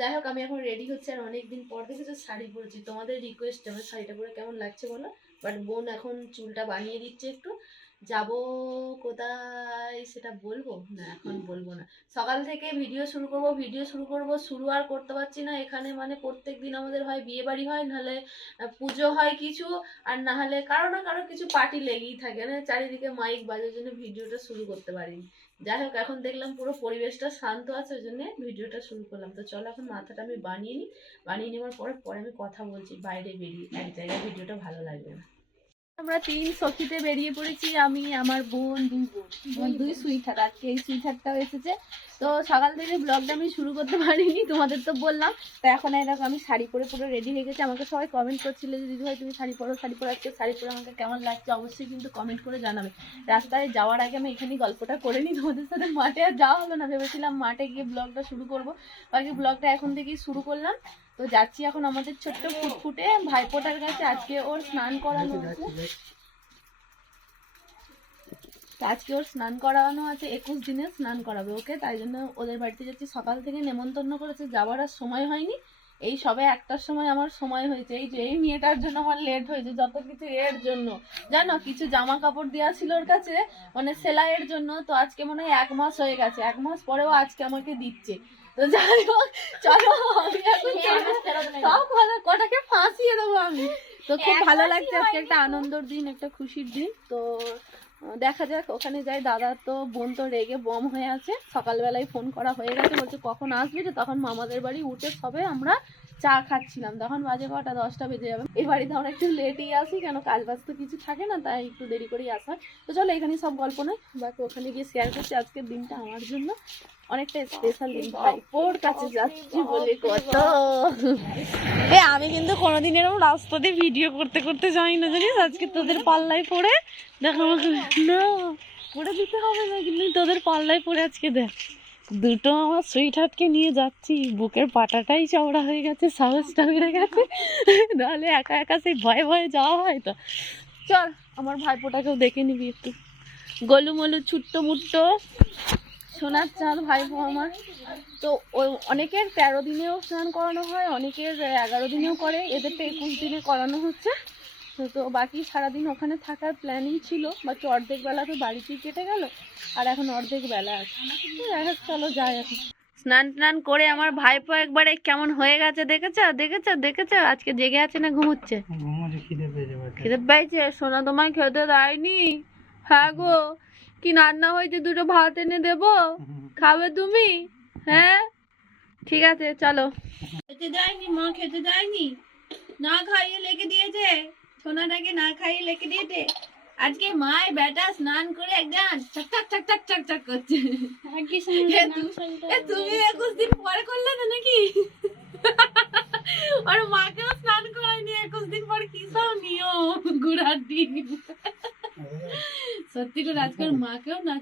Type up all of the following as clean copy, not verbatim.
যাই হোক আমি এখন রেডি হচ্ছে, আর অনেকদিন পর দেখেছো শাড়ি পরেছি, তোমাদের রিকোয়েস্ট আমার শাড়িটা পরে কেমন লাগছে বলো। বাট বোন এখন চুলটা বানিয়ে দিচ্ছে একটু, যাব কোথায় সেটা বলবো না, এখন বলবো না। সকাল থেকে ভিডিও শুরু করব, শুরু আর করতে পারছি না। এখানে মানে প্রত্যেক দিন আমাদের হয় বিয়ে বাড়ি হয়, নাহলে পুজো হয় কিছু, আর না হলে কারো না কারো কিছু পার্টি লেগেই থাকে, মানে চারিদিকে মাইক বাজার জন্য ভিডিওটা শুরু করতে পারিনি। যাই হোক এখন দেখলাম পুরো পরিবেশটা শান্ত আছে, ওই জন্য ভিডিওটা শুরু করলাম। তো চলো এখন মাথাটা আমি বানিয়ে নিই, বানিয়ে নেওয়ার পরে আমি কথা বলছি বাইরে বেরিয়ে, এক জায়গায় ভিডিওটা ভালো লাগবে না। আমরা 3 সখীতে বেরিয়ে পড়েছি, আমি আমার বোন, দুই সুইটার, আজকে এই সুইটারটাও এসেছে। তো সকাল থেকে ব্লগটা আমি শুরু করতে পারিনি, তোমাদের তো বললাম। তো এখন দেখো আমি শাড়ি পরে পুরো রেডি হয়ে গেছি। আমাকে সবাই কমেন্ট করছিল যে দিদি ভাই তুমি শাড়ি পরো, আজকে শাড়ি পরে আমাকে কেমন লাগছে অবশ্যই কিন্তু কমেন্ট করে জানাবে। রাস্তায় যাওয়ার আগে আমি এখানে গল্পটা করে নিই তোমাদের সাথে, মাঠে আর যাওয়া হলো না, ভেবেছিলাম মাঠে গিয়ে ব্লগটা শুরু করব, বাকি ব্লগটা এখন থেকেই শুরু করলাম। তো যাচ্ছি এখন আমাদের ছোট্ট ফুটফুটে ভাইপোটার কাছে, আজকে ওর স্নান করানো আছে, আজকে ওর স্নান করানো আছে, 21 দিনে স্নান করাবে ওকে, তাই জন্য ওদের বাড়িতে যাচ্ছি। সকাল থেকে নেমন্তন্ন করেছে, যাওয়ার আর সময় হয়নি, এই সবে 1টার সময় আমার সময় হয়েছে। এই যে এই মেয়েটার জন্য আমার লেট হয়েছে, যত কিছু এর জন্য জানো। কিছু জামা কাপড় দেওয়া ছিল ওর কাছে মানে সেলাইয়ের জন্য, তো আজকে মনে হয় 1 মাস হয়ে গেছে, 1 মাস পরেও আজকে আমাকে দিচ্ছে। তো যাই হোক চলো আমি এখন সব ভালো কটাকে ফাঁসিয়ে দেবো আমি। তো খুব ভালো লাগছে, আজকে একটা আনন্দের দিন, একটা খুশির দিন। তো দেখা যাক ওখানে যাই। দাদা তো বোন তো রেগে বম হয়ে আছে, সকালবেলায় ফোন করা হয়ে গেছে, বলছে কখন আসবি রে, তখন মামাদের বাড়ি উঠে সবে আমরা চা খাচ্ছিলাম, তখন বাজে কটা 10টা বেজে যাবে। এই বাড়িতে আমরা একটু লেটেই আসি, কেন কাজ বাজ তো কিছু থাকে না, তাই একটু দেরি করেই আসা। তো চলো এখানে সব গল্প নয়, বাকি ওখানে গিয়ে শেয়ার করছি। আজকের দিনটা আমার জন্য অনেকটা স্পেশাল দিন, ভাইপোর কাছে যাচ্ছি বলে কত। আমি কিন্তু কোনোদিন এরকম রাস্তা দিয়ে ভিডিও করতে করতে যাই না জানিস, আজকে তোদের পাল্লায় পড়ে দেখ আমাকে না পড়ে দিতে হবে না, কিন্তু তোদের পাল্লায় পড়ে আজকে দেখ দুটো আমার সুইট হার্টকে নিয়ে যাচ্ছি, বুকের পাটাটাই চওড়া হয়ে গেছে, সাহসটা বেড়ে গেছে, নাহলে একা একা সেই ভয়ে ভয়ে যাওয়া হয়। তো চল আমার ভাইপোটাকেও দেখে নিবি একটু, গলুমলু ছুট্ট মুট্টো সোনার চাঁদ ভাইপো আমার। তো অনেকের 13 দিনেও স্নান করানো হয়, অনেকের 11 দিনেও করে, এদের তো 21 দিনে করানো হচ্ছে। তো বাকি সারাদিন ওখানে থাকার প্ল্যানিং ছিল, বাকি অর্ধেক বেলা তো বাড়িতেই কেটে গেল, আর এখন অর্ধেক বেলা আছে। চলো যাই এখন। স্নান টান করে আমার ভাইপো একবারে কেমন হয়ে গেছে, দেখেছো আজকে জেগে আছে না ঘুমোচ্ছে? খিদে পেয়েছে, সোনা তোমায় খেতে দেয়নি? হ্যাঁ গো, কি রান্না হয়েছে, দুটো ভাত এনে দেবো, খাবে তুমি? হ্যাঁ ঠিক আছে চলো। খেতে দেয়নি মা, খেতে দেয়নি, না খাইয়ে লেগে দিয়েছে, সোনাটাকে না খাইয়ে লেগে দিয়েছে। আজকে মায় বেটা স্নান করে একদম ঠক ঠক ঠক ঠক ঠক করছে। তুমি 21 দিন পরে করলে না নাকি? আর মাকেও স্নান করায়নি 21 দিন পর, কি সব নিয়ম ঘোরার দিন। সত্যি করে আজকাল মাকেও না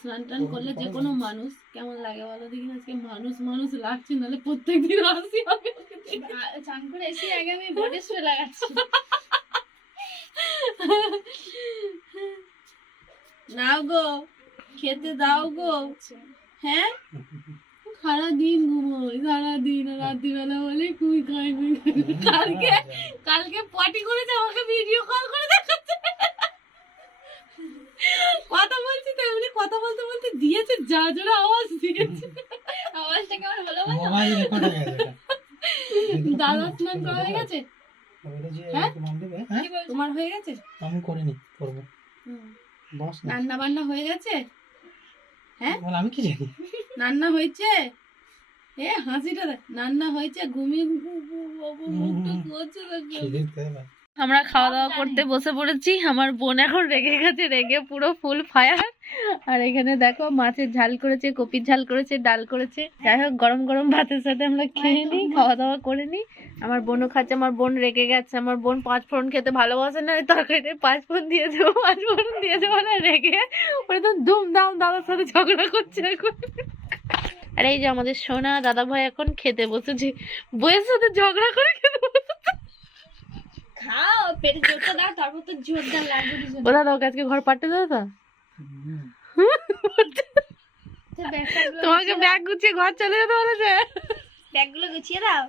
স্নান টান করলে যে কোনো মানুষ কেমন লাগে বলো দেখি। আজকে মানুষ লাগছে, নাহলে প্রত্যেকদিন আসি হবে স্নান করে এসে আগে আমি বডি স্প্রে লাগাচ্ছি। নাও গো খেতে দাও গো। হ্যাঁ সারাদিন ঘুমোই, সারাদিন রাত্রিবেলা বলে কুই খাই কালকে পটি করেছে, আমাকে ভিডিও কল করে দেখাচ্ছে, কথা বলছি তো এমনি কথা বলতে বলতে দিয়েছে, যা জোরে আওয়াজ দিয়েছে। আওয়াজটা কেমন হলো দাদা স্নান করা হয়ে গেছে? হ্যাঁ তোমার হয়ে গেছে? আমি করিনি, করবো। রান্না বান্না হয়ে গেছে? হ্যাঁ আমি কি জানি, রান্না হয়েছে? এ হাসিটা রান্না হয়েছে, ঘুমিয়ে আমরা খাওয়া দাওয়া করতে বসে পড়েছি। আমার বোন এখন রেগে গেছে, রেগে পুরো ফুল ফায়ার। আর এখানে দেখো মাছের ঝাল করেছে, কপির ঝাল করেছে, ডাল করেছে। যাই হোক গরম গরম ভাতের সাথে আমরা খেয়ে নিই, খাওয়া দাওয়া করে নিই। আমার বোনও খাচ্ছে, আমার বোন রেগে গেছে, আমার বোন 5 ফোড়ন খেতে ভালোবাসে না, তরকারিতে 5 ফোড়ন দিয়ে দেবো, 5 ফোড়ন দিয়ে দেবো না, রেগে ওরা তো ধুমধাম দাদার সাথে ঝগড়া করছে এখন। আর এই যে আমাদের সোনা দাদা ভাই এখন খেতে বসেছে, বইয়ের সাথে ঝগড়া করে খেতে বসেছে। খাও পেটে জোরটা দাও, তারপর তো জোরদার লাগবে। ওরা দাও আজকে ঘর পাঠতে দাও তো, তোমাকে ব্যাগ গুছিয়ে ঘর চলে যেতে বলেছে। ব্যাগ গুছিয়ে দাও,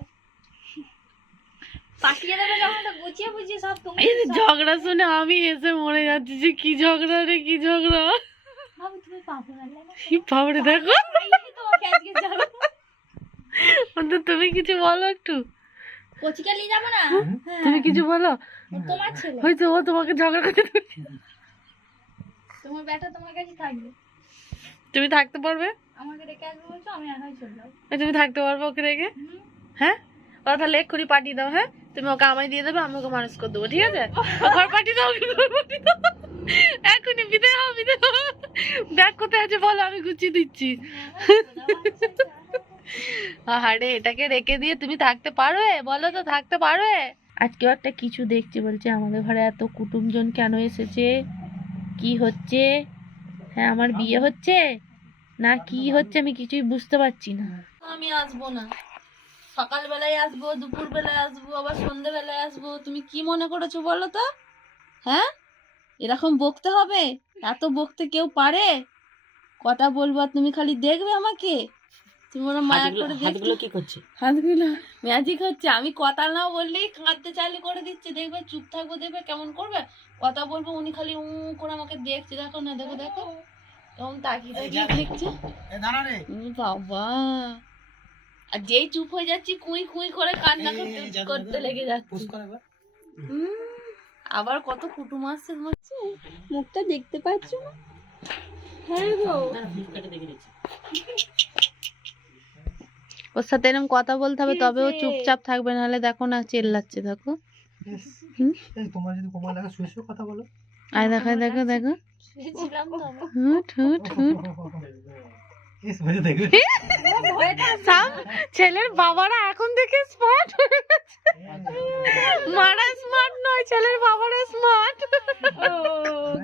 পাঠিয়ে দেবে যখন তো গুছিয়ে বুঝিয়ে সব তুমি এই যে ঝগড়া শুনে আমি এসে মরে যাচ্ছি যে কি ঝগড়া রে কি ঝগড়া। ভাবো তুমি পাবো না কি ভাবরে দেখো, তোমাকে আজকে যাবো অন্তত তুমি কিছু বলো একটু, কোচিকে নিয়ে যাবো না। হ্যাঁ, তুমি কিছু বলো। ও তোমার ছেলে, হয়তো ও তোমাকে ঝগড়া করতে দেবে। তোমার ব্যাটা তোমার কাছে থাকবে, তুমি থাকতে পারবে? আমাকে রেখে আসবে বলছো, আমি একাই চলে যাবো। তুমি থাকতে পারবে ওকে রেখে? হ্যাঁ, ওরা তাহলে এক্ষুনি পাঠিয়ে দাও। হ্যাঁ, তুমি ওকে আমায় দিয়ে দেবে, আমি ওকে মানুষ করে দেবো, ঠিক আছে? ও ঘর পাঠিয়ে দাও, ওকে ঘর পাঠিয়ে দাও এখনই। বিদায় হও, বিদায় হও। ব্যাগ কোথায় আছে বলো, আমি গুছিয়ে দিচ্ছি। আরে এটাকে রেখে দিয়ে তুমি থাকতে পারবে? বলো তো, থাকতে পারবে? আজকেও একটা কিছু দেখছি, বলছে আমাদের ঘরে এত কুটুমজন কেন এসেছে, কি হচ্ছে? হ্যাঁ, আমার বিয়ে হচ্ছে না কি হচ্ছে আমি কিছুই বুঝতে পারছি না। আমি আসবো না, সকালবেলায় আসবো, দুপুর বেলায় আসবো, আবার সন্ধ্যেবেলায় আসবো। তুমি কি মনে করেছো বলো তো? হ্যাঁ, এরকম বকতে হবে? এত বকতে কেউ পারে? কথা বলবো আর তুমি খালি দেখবে আমাকে? তুমি ওরা মায়া করে দেখছো। হাতগুলো কি করছে? হাতগুলো ম্যাজিক হচ্ছে। আমি কথা না বললেই কাঁদতে চাইলে করে দিচ্ছে। দেখবে চুপ থাকবো, দেখবে কেমন করবে। কথা বলবো, উনি খালি করে আমাকে দেখছে। দেখো না, দেখো দেখো কেমন তাকিয়ে তাকিয়ে দেখছে। বাবা, আর যেই চুপ হয়ে যাচ্ছি কুই কুই করে কান্না করতে লেগে যাচ্ছে। আবার কত কুটুম আসছে, মুখটা দেখতে পাচ্ছ না? হ্যাঁ গো, ওর সাথে এরকম কথা বলতে হবে, তবে ও চুপচাপ থাকবে, নাহলে দেখো না চেল্লাচ্ছে। দেখো, তোমার যদি কোমল লাগা শুয়ে শুয়ে কথা বলো। আয় দেখো, দেখো দেখো, শুয়েছিলাম তো আমি। হুট হুট হুট। এস বলে দেখবে। ছেলের বাবারা এখন থেকে স্মার্ট হয়ে গেছে। মারা স্মার্ট নয়, ছেলের বাবারা স্মার্ট। ও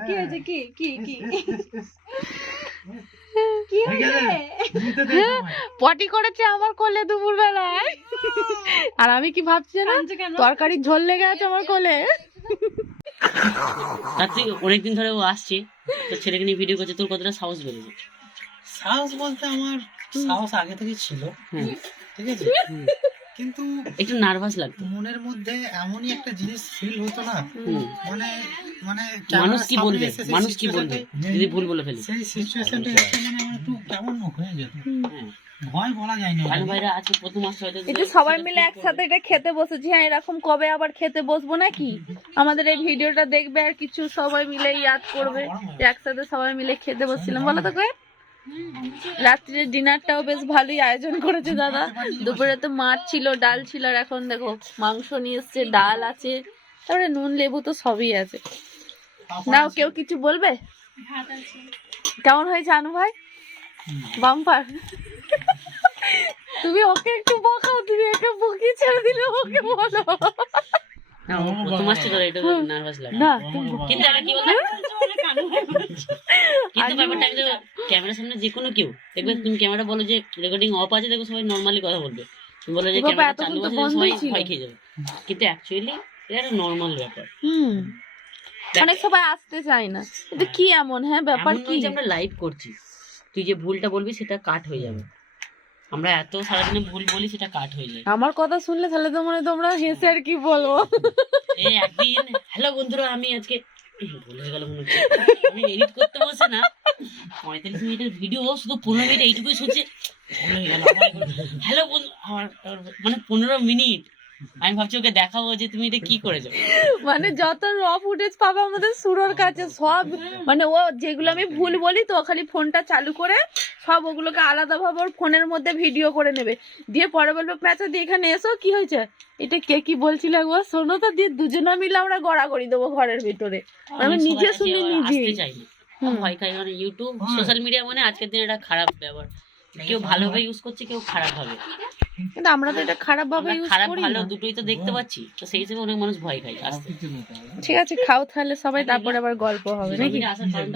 কি হয়েছে? কি কি কি কি হয়েছে? নিতে দে তোমায়। পটি করেছে আমার কোলে দুপুর বেলায়। আর আমি কি ভাবছি না, তরকারির ঝোল লেগে আছে আমার কোলে। রাত্রি অনেকদিন ধরে ও আসছে, তোর ছেলেকে নিয়ে ভিডিও করছে, তোর কতটা সাহস বেড়েছে? সাহস বলতে আমার সাহস আগে থেকে ছিল, হুম, ঠিক আছে, কিন্তু একটু নার্ভাস লাগতো। মনের মধ্যে এমনই একটা জিনিস ফিল হতো না, হুম, মানে মানে মানুষ কি ক্যামেরার বলবে, সামনে এসে সেই মানুষ কি বলবে situationটাই- যদি ভুল বলে ফেলি। সেই সিচুয়েশনটা এসে মানে আমার একটু কেমন হয়ে যেত, হ্যাঁ, ভয় বলা যায় না। ভাই ভাইরা আজকে প্রথম আসছে, হয়তো এই যে সবাই মিলে একসাথে এটা খেতে বসেছি। হ্যাঁ, এরকম কবে আবার খেতে বসবো নাকি? আমাদের এই ভিডিওটা দেখবে আর কিছু সবাই মিলে ইয়াদ করবে যে একসাথে সবাই মিলে খেতে বসছিলাম। বলো তো কয়ে, রাত্রির ডিনারটাও বেশ ভালোই আয়োজন করেছে দাদা। দুপুরে তো মাছ ছিল, ডাল ছিল, আর এখন দেখো মাংস নিয়ে এসছে, ডাল আছে, তারপরে নুন লেবু তো সবই আছে। নাও, কেউ কিছু বলবে? ভাত আছে। কেমন হয়েছে আনু ভাই? বাম্পার। তুমি ওকে একটু বকাও, তুমি একে বকি ছেড়ে দিলে ওকে বলো। না, ও প্রথম আসছে তো একটু নার্ভাস লাগে। না তুমি কিন্তু একটা কি বলতো, কিন্তু ব্যাপারটা আমি তো ক্যামেরার সামনে যে কোনো কেউ দেখবে, তুমি ক্যামেরা বলো যে রেকর্ডিং অফ আছে, দেখো সবাই নর্মালি কথা বলবে। তুমি বলো যে বাবা, ক্যামেরা এতক্ষণ চালু তো আছে, বন্ধই সবাই ছিল। ভয় খেয়ে যাবে। কিন্তু অ্যাকচুয়ালি এটা একটা নর্মাল ব্যাপার। অনেক সবাই আসতে চায় না, কিন্তু কি এমন? হ্যাঁ, ব্যাপার এমন কি? নয় যে আমরা লাইভ করছি, তুই যে ভুলটা বলবি সেটা কাট হয়ে যাবে। আমরা এত সারাদিনে ভুল বলি, সেটা কাট হয়ে যায়। আমার কথা শুনলে তাহলে তো মানে তোমরা হেসে আর কি বলবো। এই একদিন হ্যালো বন্ধুরা, আমি আজকে ভুল হয়ে গেল মনে হচ্ছে, আমি এডিট করতে বসে না 45 মিনিটের ভিডিও শুধু 15 মিনিট এইটুকুই শুনছে, ভুল হয়ে গেল। হ্যালো বন্ধু, আমার মানে 15 মিনিট আমি ভাবছি ওকে দেখাবো যে তুমি এটা কি করেছো। মানে যত র ফুটেজ পাবে আমাদের সুরর কাছে সব, মানে ও যেগুলো আমি ভুল বলি তো খালি ফোনটা চালু করে সব ওগুলোকে আলাদা ভাবে ওর ফোনের মধ্যে ভিডিও করে নেবে, দিয়ে পরে বলবে প্যাঁচা দিয়ে এখানে এসো, কি হয়েছে এটা কে কি বলছিল একবার শোনো তো, দিয়ে দুজনে মিলে আমরা গড়াগড়ি দেবো ঘরের ভিতরে। আমি নিজে শুনে নিজে আসতে চাই না, ভয় খাই। মানে ইউটিউব সোশ্যাল মিডিয়া মানে আজকের দিনে একটা খারাপ ব্যবহার, কেউ ভালোভাবে ইউজ করছে, কেউ খারাপ ভাবে। কিন্তু আমরা তো এটা খারাপ ভাবে আমরা ইউজ খারাপ করি ভালো না। দুটোই তো দেখতে পাচ্ছি, তো সেই হিসেবে অনেক মানুষ ভয় খায় আসতে। ঠিক আছে, খাও তাহলে সবাই, তারপরে আবার গল্প হবে নাকি? আসার কারণটা